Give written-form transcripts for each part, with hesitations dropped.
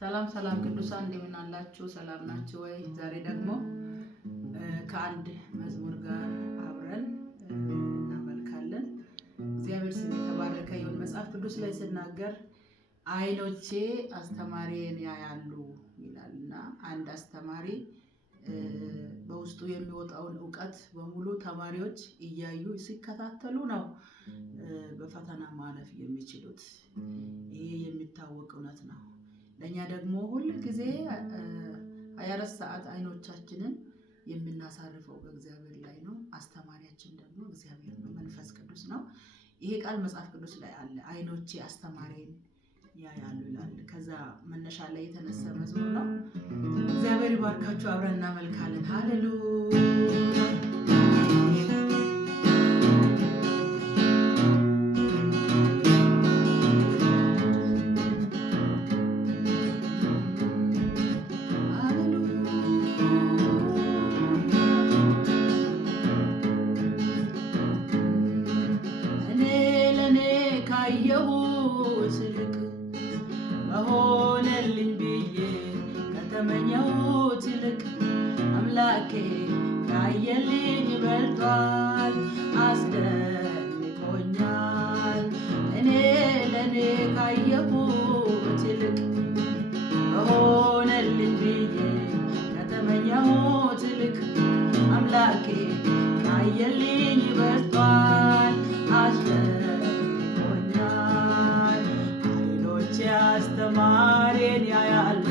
ሰላም ሰላም ቅዱሳን እንደምን አላችሁ? ሰላም ናችሁ ወይ? ዛሬ ደግሞ ከአንድ መዝሙር ጋር አብረን እናመልካለን። እግዚአብሔር ስም የተባረከ ይሁን። መጽሐፍ ቅዱስ ላይ ሲናገር ዓይኖቼ አስተማሪዬን ያያሉ ይላልና አንድ አስተማሪ በውስጡ የሚወጣውን ዕውቀት በሙሉ ተማሪዎች እያዩ ሲከታተሉ ነው በፈተና ማለፍ የሚችሉት። ይሄ የሚታወቅ እውነት ነው። ለኛ ደግሞ ሁሉ ጊዜ 24 ሰዓት ዓይኖቻችንን የምናሳርፈው በእግዚአብሔር ላይ ነው። አስተማሪያችን ደግሞ እግዚአብሔር ነው፣ መንፈስ ቅዱስ ነው። ይሄ ቃል መጽሐፍ ቅዱስ ላይ አለ። ዓይኖቼ አስተማሪዬን ያያሉ ይላል። ከዛ መነሻ ላይ የተነሳ መዝሙር ነው። እግዚአብሔር ይባርካችሁ። አብረን እናመልካለን። ሃሌሉያ። ካየሁት ይልቅ በሆነልኝ ብዬ ከተመኘሁት ይልቅ አምላኬ ያየልኝ በልጧል፣ አስደንቆኛል። እኔ ለኔ ካየሁት ይልቅ በሆነልኝ ብዬ ከተመኘሁት ይልቅ አምላኬ ያየልኝ በልጧል፣ አስተማሪዬን ያያሉ፣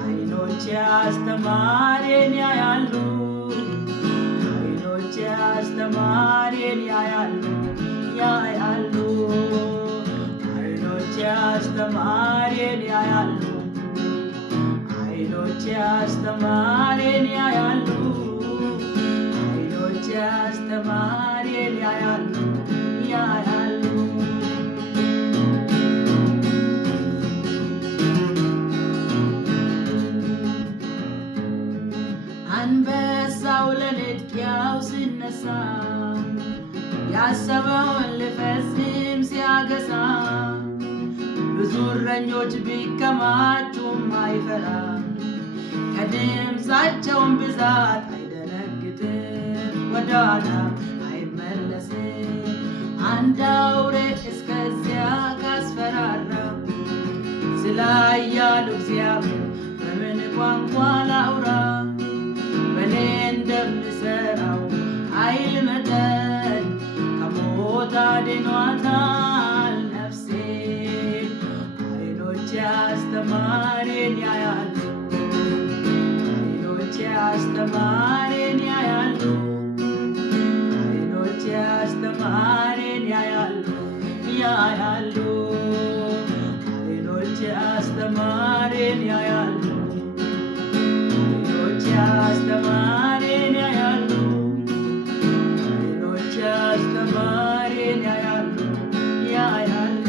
ዓይኖቼ አስተማሪዬን ያያሉ፣ ዓይኖቼ አስተማሪዬን ያያሉ ያያሉ፣ ዓይኖቼ አስተማሪዬን ያያሉ፣ ዓይኖቼ አስተማሪዬን ያያሉ፣ ዓይኖቼ አስተማሪዬን ያያሉ ያያሉ። አንበሳው ለንጥቂያው ሲነሳ ያሰበውን ሊፈጽም ሲያገሳ ብዙ እረኞች ቢከማቹም አይፈራ፣ ከድምፃቸውም ብዛት አይደነግጥም፣ ወደኋላ አይመለስም። አንድ አውሬ እስከዚያ ካስፈራራ ስለ ኃያሉ እግዚአብሔር በምን ቋንቋ ላውራ? በኔ እንደምሰራው ኃይል መጠን ከሞት አድኗታል ነፍሴን። ዓይኖቼ አስተማሪዬን ያያሉ፣ ዓይኖቼ አስተማሪዬን ያያሉ፣ ዓይኖቼ አስተማሪዬን ያያሉ ያያሉ፣ ዓይኖቼ አስተማሪዬን ያያሉ፣ አስተማሪዬን ያያሉ፣ ዓይኖቼ አስተማሪዬን ያያሉ ያያሉ።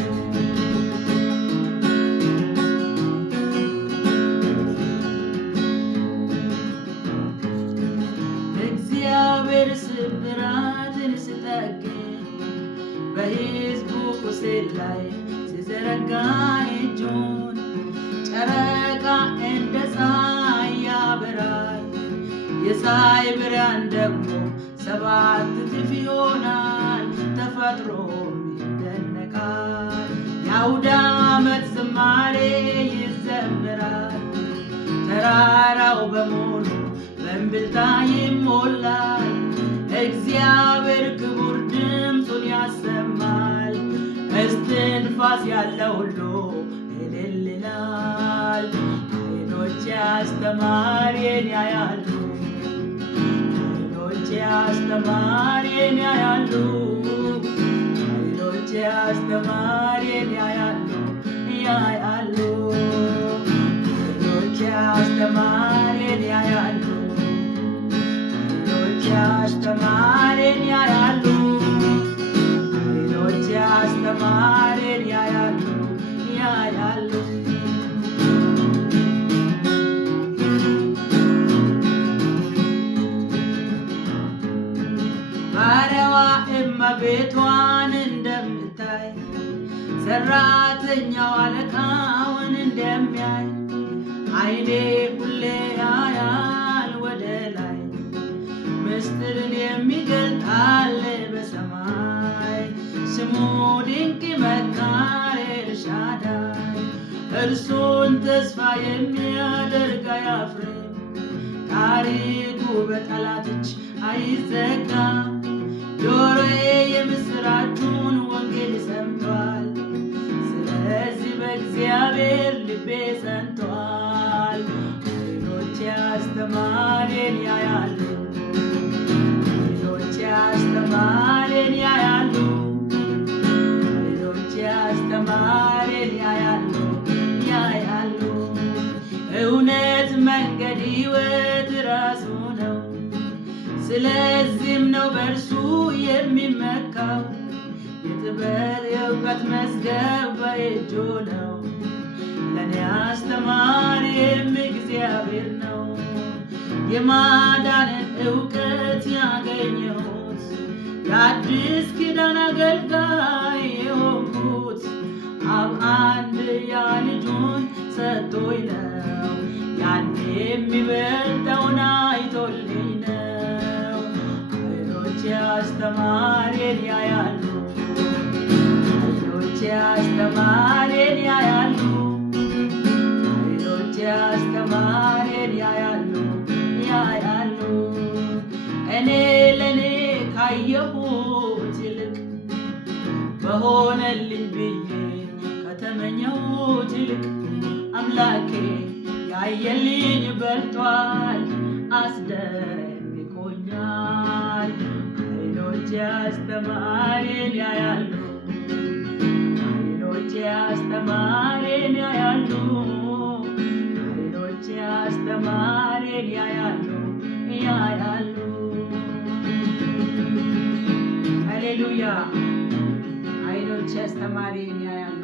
እግዚአብሔር ስብራትን ሲጠግን በሕዝቡ ቁስል ላይ ሲዘረጋ እጁን ጨረቃ እንደ ፀሐይ ያበራል፣ የፀሐይ ብርሃን ደግሞ 7 እጥፍ ይሆናል፣ ተፈጥሮም ይደነቃል። የአውደ ዓመት ዝማሬ ይዘምራል፣ ተራራው በሙሉ በእምቢልታ ይሞላል። እግዚአብሔር ክቡር ድምፁን ያሰማል፣ እስትንፋስ ያለው ሁሉ እልል ይላል። ዓይኖቼ አስተማሪዬን ያያሉ፣ ዓይኖቼ አስተማሪዬን ያያሉ፣ ዓይኖቼ አስተማሪዬን ያያሉ ያያሉ፣ ዓይኖቼ አስተማሪዬን ያያሉ፣ ዓይኖቼ አስተማሪዬን ያያሉ፣ ዓይኖቼ አስተማሪዬን ያያሉ ያያሉ። ባሪያዋ እመቤቷን እንደምታይ ሰራተኛው አለቃውን እንደሚ የሚያይ አይኔ ሁሌ ያያል ወደ ላይ ምስጢርን የሚገልጥ አለ በሰማይ ስሙ ድንቅ መካር ኤልሻዳይ እርሱን ተስፋ የሚያደርግ አያፍርም ታሪኩ በጠላቶች አይዘጋ ጆሮዬ የምስራቹን ወንጌል ሰምቷል ስለዚህ በእግዚአብሔር ልቤ ጸንቷል አይኖቼ አስተማሪን ያያሉ አይኖቼ አስተማሪን ያያሉ አይኖቼ አስተማሪን ያያሉ ያያሉ እውነት መንገድ ሕይወት ራሱ ነው ስለዚህም ነው በእርሱ የሚመካው የጥበብ የእውቀት መዝገብ በእጁ ነው ለእኔ አስተማሪም እግዚአብሔር ነው የማዳንን እውቀት ያገኘሁት የአዲስ ኪዳን አገልጋይ የሆንኩት አብ አንድያ ልጁን ሰጥቶኝ ነው ያን የሚበልጠውን አይቶልኝ ነው አይኖቼ አስተማሪን ያያሉ አይኖቼ አስተማሪን ያያሉ አይኖቼ አስተማሪን ያያሉ ያያሉ እኔ ለእኔ ካየሁት ይልቅ በሆነልኝ ብዬ ከተመኘሁት ይልቅ አምላኬ ያየልኝ በልጧል አስደንቆኛል አይኖቼ አስተማሪን ያያሉ አይኖቼ አስተማሪን ያያሉ አይኖቼ አስተማሪን ያያሉ ያያሉ ሃሌሉያ አይኖቼ አስተማሪን ያያሉ